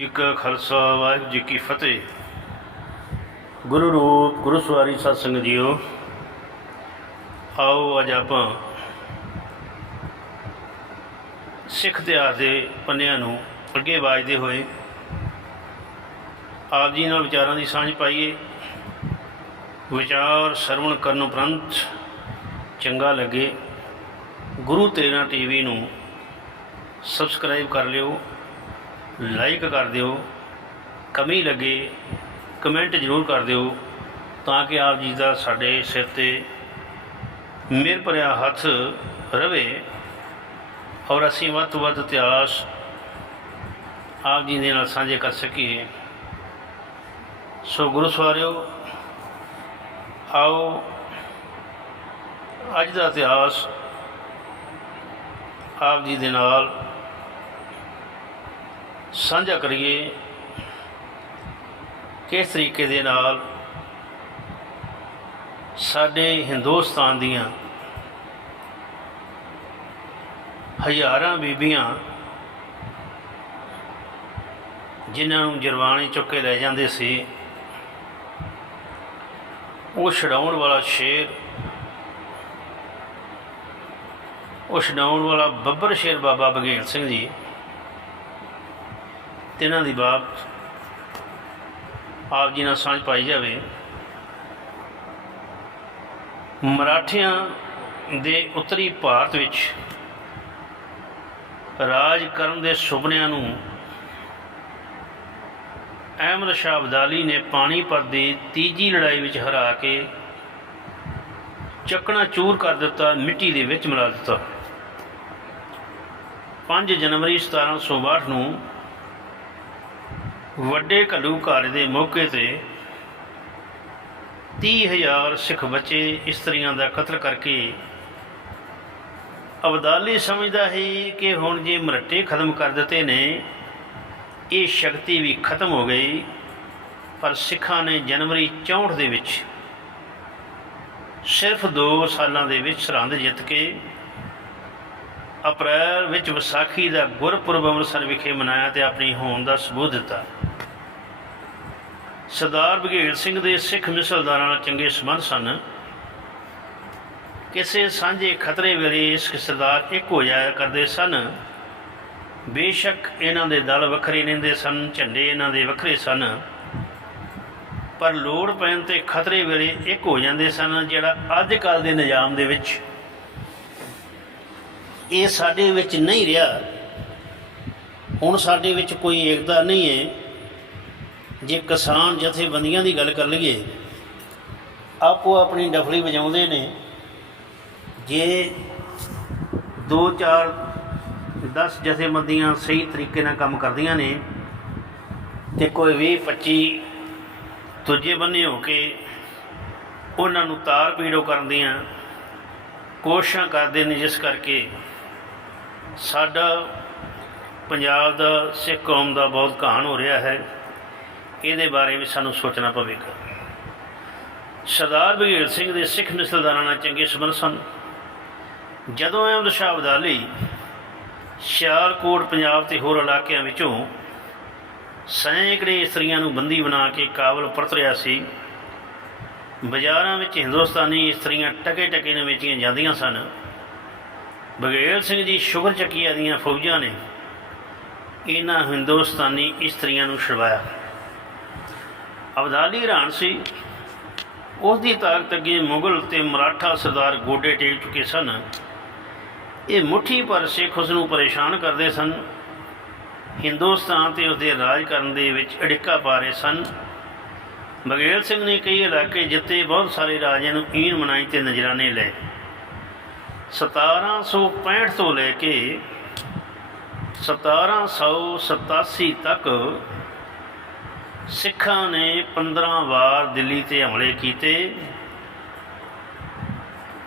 ਜੀ ਕਾ ਖਾਲਸਾ ਵਾਹਿਗੁਰੂ ਜੀ ਕੀ ਫਤਿਹ। ਗੁਰੂ ਰੂਪ, ਗੁਰੂ ਸਵਾਰੀ ਸਤ ਸੰਗਤ ਜੀਓ, ਆਓ ਅੱਜ ਆਪਾਂ ਸਿੱਖ ਇਤਿਹਾਸ ਦੇ ਪੰਨਿਆਂ ਨੂੰ ਅੱਗੇ ਵਾਜਦੇ ਹੋਏ ਆਪ ਜੀ ਨਾਲ ਵਿਚਾਰਾਂ ਦੀ ਸਾਂਝ ਪਾਈਏ। ਵਿਚਾਰ ਸਰਵਣ ਕਰਨ ਉਪਰੰਤ ਚੰਗਾ ਲੱਗੇ। ਗੁਰੂ ਤੇਰਾ ਟੀਵੀ ਨੂੰ ਸਬਸਕ੍ਰਾਈਬ ਕਰ ਲਿਓ। ਲਾਈਕ ਕਰ ਦਿਓ, ਕਮੀ ਲੱਗੇ, ਕਮੈਂਟ ਜ਼ਰੂਰ ਕਰ ਦਿਓ ਤਾਂ ਕਿ ਆਪ ਜੀ ਦਾ ਸਾਡੇ ਸਿਰ ਤੇ ਮਿਹਰ ਭਰਿਆ ਹੱਥ ਰਵੇ ਔਰ ਅਸੀਂ ਵੱਧ ਤੋਂ ਵੱਧ ਇਤਿਹਾਸ ਆਪ ਜੀ ਦੇ ਨਾਲ ਸਾਂਝੇ ਕਰ ਸਕੀਏ। ਸੋ ਗੁਰੂ ਸਵਾਰਿਓ, ਆਓ, ਅੱਜ ਦਾ ਇਤਿਹਾਸ ਆਪ ਜੀ ਦੇ ਨਾਲ ਸਾਂਝਾ ਕਰੀਏ ਕਿਸ ਤਰੀਕੇ ਦੇ ਨਾਲ ਸਾਡੇ ਹਿੰਦੁਸਤਾਨ ਦੀਆਂ ਹਜ਼ਾਰਾਂ ਬੀਬੀਆਂ ਜਿਨ੍ਹਾਂ ਨੂੰ ਜਰਵਾਣੇ ਚੁੱਕ ਕੇ ਲੈ ਜਾਂਦੇ ਸੀ, ਉਹ ਛਡਾਉਣ ਵਾਲਾ ਸ਼ੇਰ, ਉਹ ਛਡਾਉਣ ਵਾਲਾ ਬੱਬਰ ਸ਼ੇਰ ਬਾਬਾ ਬਘੇਲ ਸਿੰਘ ਜੀ ਤਿੰਨਾਂ ਦੀ ਬਾਤ ਆਪ ਜੀ ਨਾਲ ਸਾਂਝ ਪਾਈ ਜਾਵੇ। ਮਰਾਠਿਆਂ ਦੇ ਉੱਤਰੀ ਭਾਰਤ ਵਿੱਚ ਰਾਜ ਕਰਨ ਦੇ ਸੁਪਨਿਆਂ ਨੂੰ ਅਹਿਮਦ ਸ਼ਾਹ ਅਬਦਾਲੀ ਨੇ ਪਾਣੀਪਤ ਦੀ ਤੀਜੀ ਲੜਾਈ ਵਿੱਚ ਹਰਾ ਕੇ ਚੱਕਣਾ ਚੂਰ ਕਰ ਦਿੱਤਾ, ਮਿੱਟੀ ਦੇ ਵਿੱਚ ਮਿਲਾ ਦਿੱਤਾ। 5 ਜਨਵਰੀ 1762 ਨੂੰ ਵੱਡੇ ਘੱਲੂਘਾਰੇ ਦੇ ਮੌਕੇ ਤੇ 30000 ਸਿੱਖ ਬੱਚੇ ਇਸਤਰੀਆਂ ਦਾ ਕਤਲ ਕਰਕੇ ਅਬਦਾਲੀ ਸਮਝਦਾ ਹੈ ਕਿ ਹੁਣ ਜੇ ਮਰੱਟੇ ਖਤਮ ਕਰ ਦਿੱਤੇ ਨੇ, ਇਹ ਸ਼ਕਤੀ ਵੀ ਖਤਮ ਹੋ ਗਈ। ਪਰ ਸਿੱਖਾਂ ਨੇ ਜਨਵਰੀ 64 ਦੇ ਵਿੱਚ ਸਿਰਫ 2 ਸਾਲਾਂ ਦੇ ਵਿੱਚ ਸਰਹੰਦ ਜਿੱਤ ਕੇ ਅਪ੍ਰੈਲ ਵਿੱਚ ਵਿਸਾਖੀ ਦਾ ਗੁਰਪੁਰਬ ਅੰਮ੍ਰਿਤਸਰ ਵਿਖੇ ਮਨਾਇਆ ਤੇ ਆਪਣੀ ਹੋਂਦ ਦਾ ਸਬੂਤ ਦਿੱਤਾ। ਸਰਦਾਰ ਬਘੇਲ ਸਿੰਘ ਦੇ ਸਿੱਖ ਮਿਸਲਦਾਰਾਂ ਨਾਲ ਚੰਗੇ ਸੰਬੰਧ ਸਨ। ਕਿਸੇ ਸਾਂਝੇ ਖਤਰੇ ਵੇਲੇ ਇਸ ਸਰਦਾਰ ਇੱਕ ਹੋ ਜਾਇਆ ਕਰਦੇ ਸਨ। ਬੇਸ਼ੱਕ ਇਹਨਾਂ ਦੇ ਦਲ ਵੱਖਰੇ ਰਹਿੰਦੇ ਸਨ, ਝੰਡੇ ਇਹਨਾਂ ਦੇ ਵੱਖਰੇ ਸਨ। ਪਰ ਲੋੜ ਪੈਣ ਤੇ ਖਤਰੇ ਵੇਲੇ ਇੱਕ ਹੋ ਜਾਂਦੇ ਸਨ, ਜਿਹੜਾ ਅੱਜ ਕੱਲ ਦੇ ਨਿਜ਼ਾਮ ਦੇ ਵਿੱਚ ਇਹ ਸਾਡੇ ਵਿੱਚ ਨਹੀਂ ਰਿਹਾ। ਹੁਣ ਸਾਡੇ ਵਿੱਚ ਕੋਈ ਏਕਤਾ ਨਹੀਂ ਹੈ। ਜੇ ਕਿਸਾਨ ਜਥੇਬੰਦੀਆਂ ਦੀ ਗੱਲ ਕਰ ਲਈਏ, ਆਪੋ ਆਪਣੀ ਡਫਲੀ ਵਜਾਉਂਦੇ ਨੇ। ਜੇ 2 4 10 ਜਥੇਬੰਦੀਆਂ ਸਹੀ ਤਰੀਕੇ ਨਾਲ ਕੰਮ ਕਰਦੀਆਂ ਨੇ ਤੇ ਕੋਈ 20 25 ਦੂਜੇ ਬੰਨੇ ਹੋ ਕੇ ਉਹਨਾਂ ਨੂੰ ਤਾਰ ਪੀੜੋ ਕਰਨ ਦੀਆਂ ਕੋਸ਼ਿਸ਼ਾਂ ਕਰਦੇ ਨੇ, ਜਿਸ ਕਰਕੇ ਸਾਡਾ ਪੰਜਾਬ ਦਾ, ਸਿੱਖ ਕੌਮ ਦਾ ਬਹੁਤ ਘਾਣ ਹੋ ਰਿਹਾ ਹੈ। ਇਹਦੇ ਬਾਰੇ ਵੀ ਸਾਨੂੰ ਸੋਚਣਾ ਪਵੇਗਾ। ਸਰਦਾਰ ਬਘੇਲ ਸਿੰਘ ਦੇ ਸਿੱਖ ਮਿਸਲਦਾਰਾਂ ਨਾਲ ਚੰਗੇ ਸੰਬੰਧ ਸਨ। ਜਦੋਂ ਅਹਿਮਦ ਸ਼ਾਹ ਅਬਦਾਲੀ ਸਿਆਲਕੋਟ, ਪੰਜਾਬ ਤੇ ਹੋਰ ਇਲਾਕਿਆਂ ਵਿੱਚੋਂ ਸੈਂਕੜੇ ਇਸਤਰੀਆਂ ਨੂੰ ਬੰਦੀ ਬਣਾ ਕੇ ਕਾਬਲ ਪਰਤ ਰਿਹਾ ਸੀ, ਬਾਜ਼ਾਰਾਂ ਵਿੱਚ ਹਿੰਦੁਸਤਾਨੀ ਇਸਤਰੀਆਂ ਟਕੇ ਟਕੇ ਨੇ ਵੇਚੀਆਂ ਜਾਂਦੀਆਂ ਸਨ। ਬਘੇਲ ਸਿੰਘ ਜੀ ਸ਼ੁਗਰ ਚੱਕੀਆਂ ਦੀਆਂ ਫੌਜਾਂ ਨੇ ਇਹਨਾਂ ਹਿੰਦੁਸਤਾਨੀ ਇਸਤਰੀਆਂ ਨੂੰ ਛੁਡਵਾਇਆ। ਅਬਦਾਲੀ ਹੈਰਾਨ ਸੀ। ਉਸ ਦੀ ਤਾਕਤ ਅੱਗੇ ਮੁਗਲ ਤੇ ਮਰਾਠਾ ਸਰਦਾਰ ਗੋਡੇ ਟੇਕ ਚੁੱਕੇ ਸਨ। ਇਹ ਮੁੱਠੀ ਪਰ ਸਿੱਖ ਉਸ ਨੂੰ ਪਰੇਸ਼ਾਨ ਕਰਦੇ ਸਨ। ਹਿੰਦੁਸਤਾਨ ਤੇ ਉਸਦੇ ਰਾਜ ਕਰਨ ਦੇ ਵਿੱਚ ਅੜਿੱਕਾ ਪਾ ਰਹੇ ਸਨ। ਬਗੇਲ ਸਿੰਘ ਨੇ ਕਈ ਇਲਾਕੇ ਜਿੱਤੇ ਬਹੁਤ ਸਾਰੇ ਰਾਜਿਆਂ ਨੂੰ ਈਨ ਮਨਾਈ ਤੇ ਨਜਰਾਨੇ ਲਏ। 1765 ਤੋਂ ਲੈ ਕੇ 1787 ਤੱਕ ਸਿੱਖਾਂ ਨੇ 15 ਵਾਰ ਦਿੱਲੀ ਤੇ ਹਮਲੇ ਕੀਤੇ,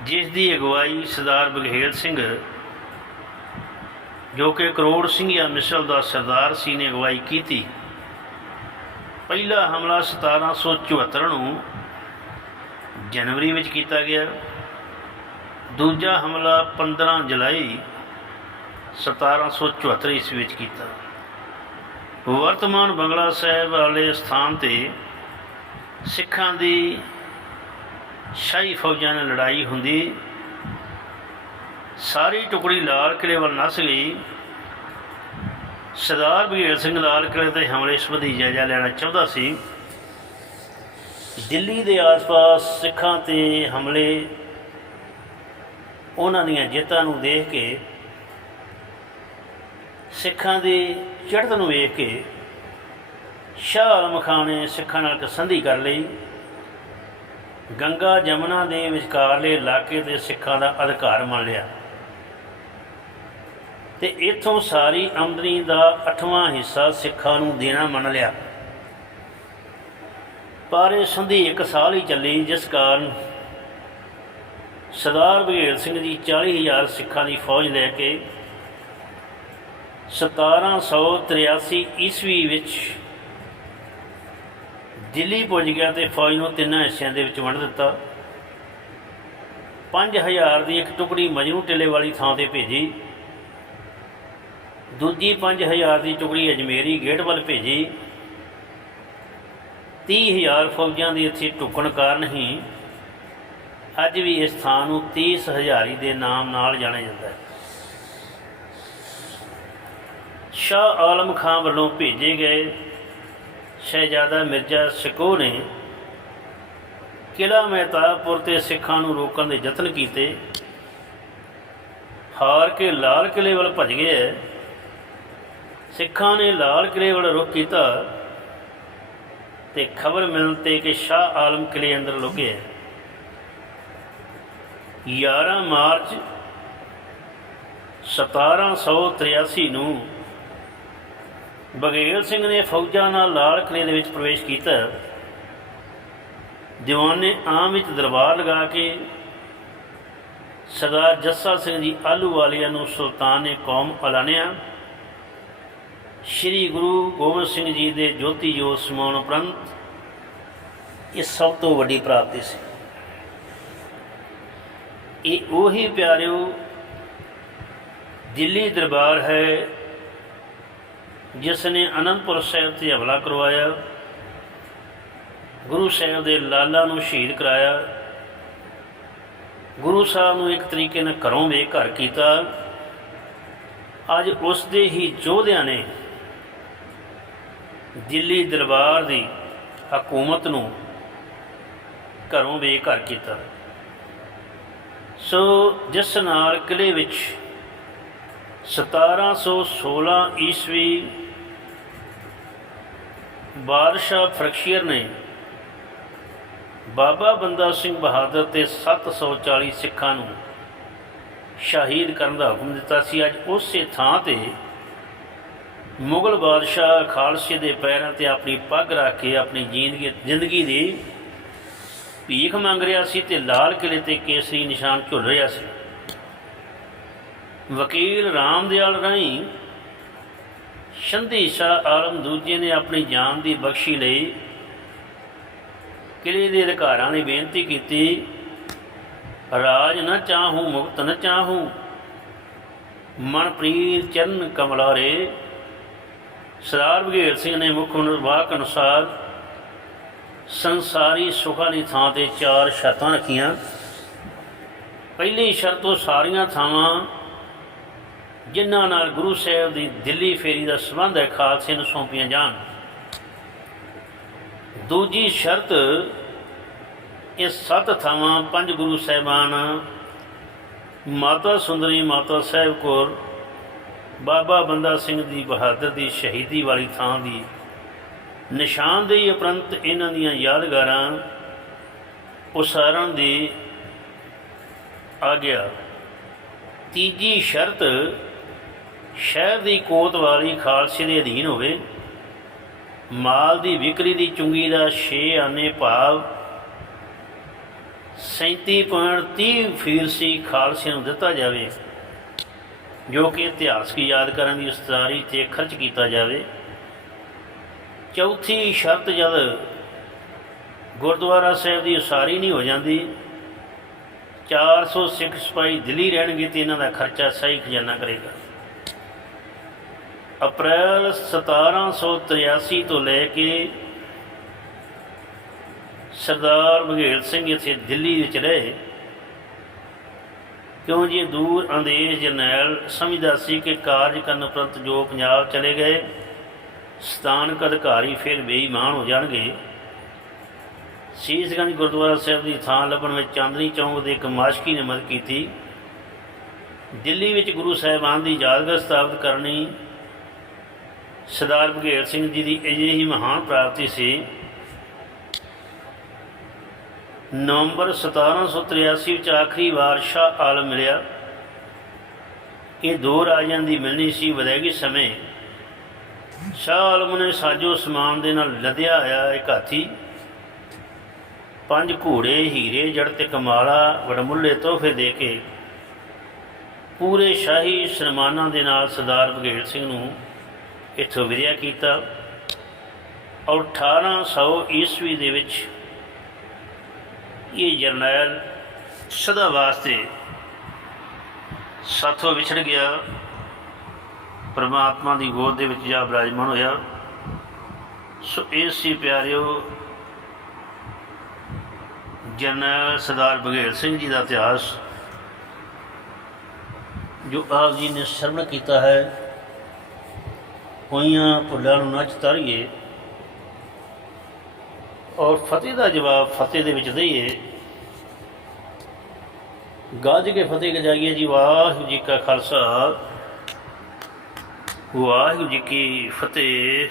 ਜਿਸ ਦੀ ਅਗਵਾਈ ਸਰਦਾਰ ਬਘੇਲ ਸਿੰਘ, ਜੋ ਕਿ ਕਰੋੜ ਸਿੰਘਿਆ ਮਿਸਲ ਦਾ ਸਰਦਾਰ ਸੀ, ਨੇ ਅਗਵਾਈ ਕੀਤੀ। ਪਹਿਲਾ ਹਮਲਾ 1774 ਨੂੰ ਜਨਵਰੀ ਵਿੱਚ ਕੀਤਾ ਗਿਆ। ਦੂਜਾ ਹਮਲਾ 15 ਜੁਲਾਈ 1774 ਈਸਵੀ ਵਿੱਚ ਕੀਤਾ। ਵਰਤਮਾਨ ਬੰਗਲਾ ਸਾਹਿਬ ਵਾਲੇ ਸਥਾਨ ਤੇ ਸਿੱਖਾਂ ਦੀ ਸ਼ਾਹੀ ਫੌਜਾਂ ਨਾਲ ਲੜਾਈ ਹੁੰਦੀ। ਸਾਰੀ ਟੁਕੜੀ ਲਾਲ ਕਿਲੇ ਵੱਲ ਨੱਸ ਗਈ। ਸਰਦਾਰ ਬੀਰ ਸਿੰਘ ਲਾਲ ਕਿਲੇ ਤੇ ਹਮਲੇ ਸੰਬੰਧੀ ਜਾਇਜ਼ਾ ਲੈਣਾ ਚਾਹੁੰਦਾ ਸੀ। ਦਿੱਲੀ ਦੇ ਆਸ-ਪਾਸ ਸਿੱਖਾਂ ਤੇ ਹਮਲੇ ਉਹਨਾਂ ਦੀਆਂ ਜਿੱਤਾਂ ਨੂੰ ਦੇਖ ਕੇ, ਸਿੱਖਾਂ ਦੀ ਚੜ੍ਹਤ ਨੂੰ ਵੇਖ ਕੇ ਸ਼ਾਹ ਆਲਮ ਖਾਨ ਨੇ ਸਿੱਖਾਂ ਨਾਲ ਇੱਕ ਸੰਧੀ ਕਰ ਲਈ। ਗੰਗਾ ਜਮਨਾ ਦੇ ਵਿਚਕਾਰਲੇ ਇਲਾਕੇ ਤੇ ਸਿੱਖਾਂ ਦਾ ਅਧਿਕਾਰ ਮੰਨ ਲਿਆ। ਤੇ ਇਥੋਂ ਸਾਰੀ ਆਮਦਨੀ ਦਾ 8ਵਾਂ ਹਿੱਸਾ ਸਿੱਖਾਂ ਨੂੰ ਦੇਣਾ ਮੰਨ ਲਿਆ। ਪਰ ਇਹ ਸੰਧੀ ਇੱਕ ਸਾਲ ਹੀ ਚੱਲੀ, ਜਿਸ ਕਾਰਨ ਸਰਦਾਰ ਬਘੇਲ ਸਿੰਘ ਜੀ 40000 ਸਿੱਖਾਂ ਦੀ ਫੌਜ ਲੈ ਕੇ 1783 ਈਸਵੀ ਵਿੱਚ ਦਿੱਲੀ ਪੁੱਜ ਗਿਆ ਤੇ ਫੌਜ ਨੂੰ ਤਿੰਨਾਂ ਹਿੱਸਿਆਂ ਦੇ ਵਿੱਚ ਵੰਡ ਦਿੱਤਾ। 5000 ਦੀ ਇੱਕ ਟੁਕੜੀ ਮਜਨੂ ਟਿੱਲੇ ਵਾਲੀ ਥਾਂ ਤੇ ਭੇਜੀ। ਦੂਜੀ 5000 ਦੀ ਟੁਕੜੀ ਅਜਮੇਰੀ ਗੇਟ ਵੱਲ ਭੇਜੀ। 30000 ਫੌਜਾਂ ਦੀ ਇੱਥੇ ਟੁਕਣ ਕਾਰਨ ਹੀ ਅੱਜ ਵੀ ਇਸ ਥਾਂ ਨੂੰ 30 ਹਜ਼ਾਰੀ ਦੇ ਨਾਮ ਨਾਲ ਜਾਣਿਆ ਜਾਂਦਾ ਹੈ। ਸ਼ਾਹ ਆਲਮ ਖਾਨ ਵੱਲੋਂ ਭੇਜੇ ਗਏ ਸ਼ਹਿਜ਼ਾਦਾ ਮਿਰਜ਼ਾ ਸ਼ਕੋ ਨੇ ਕਿਲਾ ਮਹਿਤਾਬਪੁਰ ਤੇ ਸਿੱਖਾਂ ਨੂੰ ਰੋਕਣ ਦੇ ਯਤਨ ਕੀਤੇ। ਹਾਰ ਕੇ ਲਾਲ ਕਿਲੇ ਵੱਲ ਭੱਜ ਗਏ ਸਿੱਖਾਂ ਨੇ ਲਾਲ ਕਿਲੇ ਵੱਲ ਰੁਖ ਕੀਤਾ ਤੇ ਖਬਰ ਮਿਲਣ ਤੇ ਕਿ ਸ਼ਾਹ ਆਲਮ ਕਿਲੇ ਅੰਦਰ ਲੁਕੇ ਹੈ। 11 ਮਾਰਚ 1783 ਨੂੰ ਬਗੇਲ ਸਿੰਘ ਨੇ ਫੌਜਾਂ ਨਾਲ ਲਾਲ ਕਿਲੇ ਦੇ ਵਿੱਚ ਪ੍ਰਵੇਸ਼ ਕੀਤਾ। ਦੀਵਾਨੇ ਆਮ ਵਿੱਚ ਦਰਬਾਰ ਲਗਾ ਕੇ ਸਰਦਾਰ ਜੱਸਾ ਸਿੰਘ ਜੀ ਆਲੂ ਆਲੂਵਾਲੀਆ ਨੂੰ ਸੁਲਤਾਨ ਨੇ ਕੌਮ ਐਲਾਨਿਆ। ਸ੍ਰੀ ਗੁਰੂ ਗੋਬਿੰਦ ਸਿੰਘ ਜੀ ਦੇ ਜੋਤੀ ਜੋਤ ਸਮਾਉਣ ਉਪਰੰਤ ਇਹ ਸਭ ਤੋਂ ਵੱਡੀ ਪ੍ਰਾਪਤੀ ਸੀ। ਇਹ ਉਹੀ ਪਿਆਰਿਓ, ਦਿੱਲੀ ਦਰਬਾਰ ਹੈ ਜਿਸ ਨੇ ਅਨੰਦਪੁਰ ਸਾਹਿਬ ਤੇ ਹਮਲਾ ਕਰਵਾਇਆ, ਗੁਰੂ ਸਾਹਿਬ ਦੇ ਲਾਲਾ ਨੂੰ ਸ਼ਹੀਦ ਕਰਾਇਆ, ਗੁਰੂ ਸਾਹਿਬ ਨੂੰ ਇੱਕ ਤਰੀਕੇ ਨਾਲ ਘਰੋਂ ਬੇਘਰ ਕੀਤਾ। ਅੱਜ ਉਸ ਦੇ ਹੀ ਯੋਧਿਆਂ ਨੇ ਦਿੱਲੀ ਦਰਬਾਰ ਦੀ ਹਕੂਮਤ ਨੂੰ ਘਰੋਂ ਬੇਘਰ ਕੀਤਾ। ਸੋ ਜਿਸ ਨਾਲ ਕਿਲੇ ਵਿੱਚ 1716 ਈਸਵੀ ਬਾਦਸ਼ਾਹ ਫਰਕਸ਼ੀਅਰ ਨੇ ਬਾਬਾ ਬੰਦਾ ਸਿੰਘ ਬਹਾਦਰ ਤੇ 740 ਸਿੱਖਾਂ ਨੂੰ ਸ਼ਹੀਦ ਕਰਨ ਦਾ ਹੁਕਮ ਦਿੱਤਾ ਸੀ। ਅੱਜ ਉਸੇ ਥਾਂ ਤੇ ਮੁਗਲ ਬਾਦਸ਼ਾਹ ਖਾਲਸੇ ਦੇ ਪੈਰਾਂ ਤੇ ਆਪਣੀ ਪੱਗ ਰੱਖ ਕੇ ਆਪਣੀ ਜ਼ਿੰਦਗੀ ਜ਼ਿੰਦਗੀ ਦੀ ਭੀਖ ਮੰਗ ਰਿਹਾ ਸੀ ਤੇ ਲਾਲ ਕਿਲੇ ਤੇ ਕੇਸਰੀ ਨਿਸ਼ਾਨ ਝੁੱਲ ਰਿਹਾ ਸੀ। ਵਕੀਲ ਰਾਮਦਿਆਲ ਰਾਹੀਂ ਸ਼ੰਦੀ ਆਲਮ ਦੂਜੇ ਨੇ ਆਪਣੀ ਜਾਨ ਦੀ ਬਖਸ਼ੀ ਲਈ ਕਿਲੇ ਦੇ ਅਧਿਕਾਰਾਂ ਨੇ ਬੇਨਤੀ ਕੀਤੀ, ਰਾਜ ਨਾ ਚਾਹੂੰ, ਮੁਕਤ ਨਾ ਚਾਹੂੰ, ਮਨਪ੍ਰੀਤ ਚਰਨ ਕਮਲਾਰੇ ਸਰਦਾਰ ਬਘੇਲ ਸਿੰਘ ਨੇ ਮੁੱਖ ਵਾਕ ਅਨੁਸਾਰ ਸੰਸਾਰੀ ਸੁਖਾਂ ਦੀ ਥਾਂ ਤੇ ਚਾਰ ਸ਼ਰਤਾਂ ਰੱਖੀਆਂ। ਪਹਿਲੀ ਸ਼ਰਤ ਉਹ ਸਾਰੀਆਂ ਥਾਵਾਂ ਜਿਨ੍ਹਾਂ ਨਾਲ ਗੁਰੂ ਸਾਹਿਬ ਦੀ ਦਿੱਲੀ ਫੇਰੀ ਦਾ ਸੰਬੰਧ ਹੈ, ਖਾਲਸੇ ਨੂੰ ਸੌਂਪੀਆਂ ਜਾਣ। ਦੂਜੀ ਸ਼ਰਤ, ਇਹ ਸੱਤ ਥਾਵਾਂ, ਪੰਜ ਗੁਰੂ ਸਾਹਿਬਾਨ, ਮਾਤਾ ਸੁੰਦਰੀ, ਮਾਤਾ ਸਾਹਿਬ ਕੋਲ ਬਾਬਾ ਬੰਦਾ ਸਿੰਘ ਦੀ ਬਹਾਦਰ ਦੀ ਸ਼ਹੀਦੀ ਵਾਲੀ ਥਾਂ ਦੀ ਨਿਸ਼ਾਨਦੇਹੀ ਉਪਰੰਤ ਇਹਨਾਂ ਦੀਆਂ ਯਾਦਗਾਰਾਂ, ਉਸਾਰਨ ਦੀ ਆਗਿਆ। ਤੀਜੀ ਸ਼ਰਤ, ਸ਼ਹਿਰ ਦੀ ਕੋਤਵਾਲੀ ਖਾਲਸੇ ਦੇ ਅਧੀਨ ਹੋਵੇ। ਮਾਲ ਦੀ ਵਿਕਰੀ ਦੀ ਚੁੰਗੀ ਦਾ 6 ਆਨੇ ਭਾਵ 37.30 ਫੀਰਸੀ ਖਾਲਸੇ ਨੂੰ ਦਿੱਤਾ ਜਾਵੇ, ਜੋ ਕਿ ਇਤਿਹਾਸਕ ਯਾਦ ਕਰਨ ਦੀ ਉਸਤਾਰੀ ਤੇ ਖਰਚ ਕੀਤਾ ਜਾਵੇ। ਚੌਥੀ ਸ਼ਰਤ ਜਦ ਗੁਰਦੁਆਰਾ ਸਾਹਿਬ ਦੀ ਉਸਾਰੀ ਨਹੀਂ ਹੋ ਜਾਂਦੀ 400 ਸਿੱਖ ਸਿਪਾਹੀ ਦਿੱਲੀ ਰਹਿਣਗੇ ਤੇ ਇਹਨਾਂ ਦਾ ਖਰਚਾ ਸਹੀ ਖਜ਼ਾਨਾ ਕਰੇਗਾ। ਅਪ੍ਰੈਲ 1783 ਤੋਂ ਲੈ ਕੇ ਸਰਦਾਰ ਬਘੇਲ ਸਿੰਘ ਇੱਥੇ ਦਿੱਲੀ ਵਿੱਚ ਰਹੇ। ਕਿਉਂ ਜੀ? ਦੂਰ ਅੰਦੇਸ਼ ਜਰਨੈਲ ਸਮਝਦਾ ਸੀ ਕਿ ਕਾਰਜ ਕਰਨ ਉਪਰੰਤ ਜੋ ਪੰਜਾਬ ਚਲੇ ਗਏ ਸਥਾਨਕ ਅਧਿਕਾਰੀ ਫਿਰ ਬੇਈਮਾਨ ਹੋ ਜਾਣਗੇ। ਸੀਸਗੰਜ ਗੁਰਦੁਆਰਾ ਸਾਹਿਬ ਦੀ ਥਾਂ ਲੱਭਣ ਵਿੱਚ ਚਾਂਦਨੀ ਚੌਂਕ ਦੇ ਇੱਕ ਮਾਸ਼ਕੀ ਨੇ ਮਦਦ ਕੀਤੀ। ਦਿੱਲੀ ਵਿੱਚ ਗੁਰੂ ਸਾਹਿਬਾਨ ਦੀ ਯਾਦਗਾਰ ਸਥਾਪਿਤ ਕਰਨੀ ਸਰਦਾਰ ਬਘੇਲ ਸਿੰਘ ਜੀ ਦੀ ਅਜਿਹੀ ਮਹਾਨ ਪ੍ਰਾਪਤੀ ਸੀ। ਨਵੰਬਰ 1783 ਵਿੱਚ ਆਖਰੀ ਵਾਰ ਸ਼ਾਹ ਆਲਮ ਮਿਲਿਆ। ਇਹ ਦੋ ਰਾਜਿਆਂ ਦੀ ਮਿਲਣੀ ਸੀ ਵਿਦਾਇਗੀ ਸਮੇਂ। ਸ਼ਾਹ ਆਲਮ ਨੇ ਸਾਜੋ ਸਮਾਨ ਦੇ ਨਾਲ ਲਦਿਆ ਆਇਆ ਇੱਕ ਹਾਥੀ। ਪੰਜ ਘੋੜੇ, ਹੀਰੇ, ਜੜ ਤੇ ਕਮਾਲਾ, ਵਡਮੁੱਲੇ ਤੋਹਫੇ ਦੇ ਕੇ ਪੂਰੇ ਸ਼ਾਹੀ ਸਨਮਾਨਾਂ ਦੇ ਨਾਲ ਸਰਦਾਰ ਬਘੇਲ ਸਿੰਘ ਨੂੰ ਇੱਥੋਂ ਵਿਦਿਆ ਕੀਤਾ ਔਰ 1800 ਈਸਵੀ ਦੇ ਵਿੱਚ ਇਹ ਜਰਨੈਲ ਸਦਾ ਵਾਸਤੇ ਸਾਥੋਂ ਵਿਛੜ ਗਿਆ। ਪਰਮਾਤਮਾ ਦੀ ਗੋਦ ਦੇ ਵਿੱਚ ਜਾ ਬਿਰਾਜਮਾਨ ਹੋਇਆ। ਸੋ ਇਹ ਸੀ ਪਿਆਰਿਓ ਜਨਰਲ ਸਰਦਾਰ ਬਘੇਲ ਸਿੰਘ ਜੀ ਦਾ ਇਤਿਹਾਸ, ਜੋ ਆਪ ਜੀ ਨੇ ਸ਼ਰਮਣ ਕੀਤਾ ਹੈ। ਹੋਈਆਂ ਭੁੱਲਾਂ ਨੂੰ ਨਾ ਚਤਾਰੀਏ ਔਰ ਫਤਿਹ ਦਾ ਜਵਾਬ ਫਤਿਹ ਦੇ ਵਿੱਚ ਦਈਏ। ਗੱਜ ਕੇ ਫਤਿਹ ਗਜਾਈਏ ਜੀ, ਵਾਹਿਗੁਰੂ ਜੀ ਕਾ ਖਾਲਸਾ। ਵਾਹਿਗੁਰੂ ਜੀ ਕੀ ਫਤਿਹ।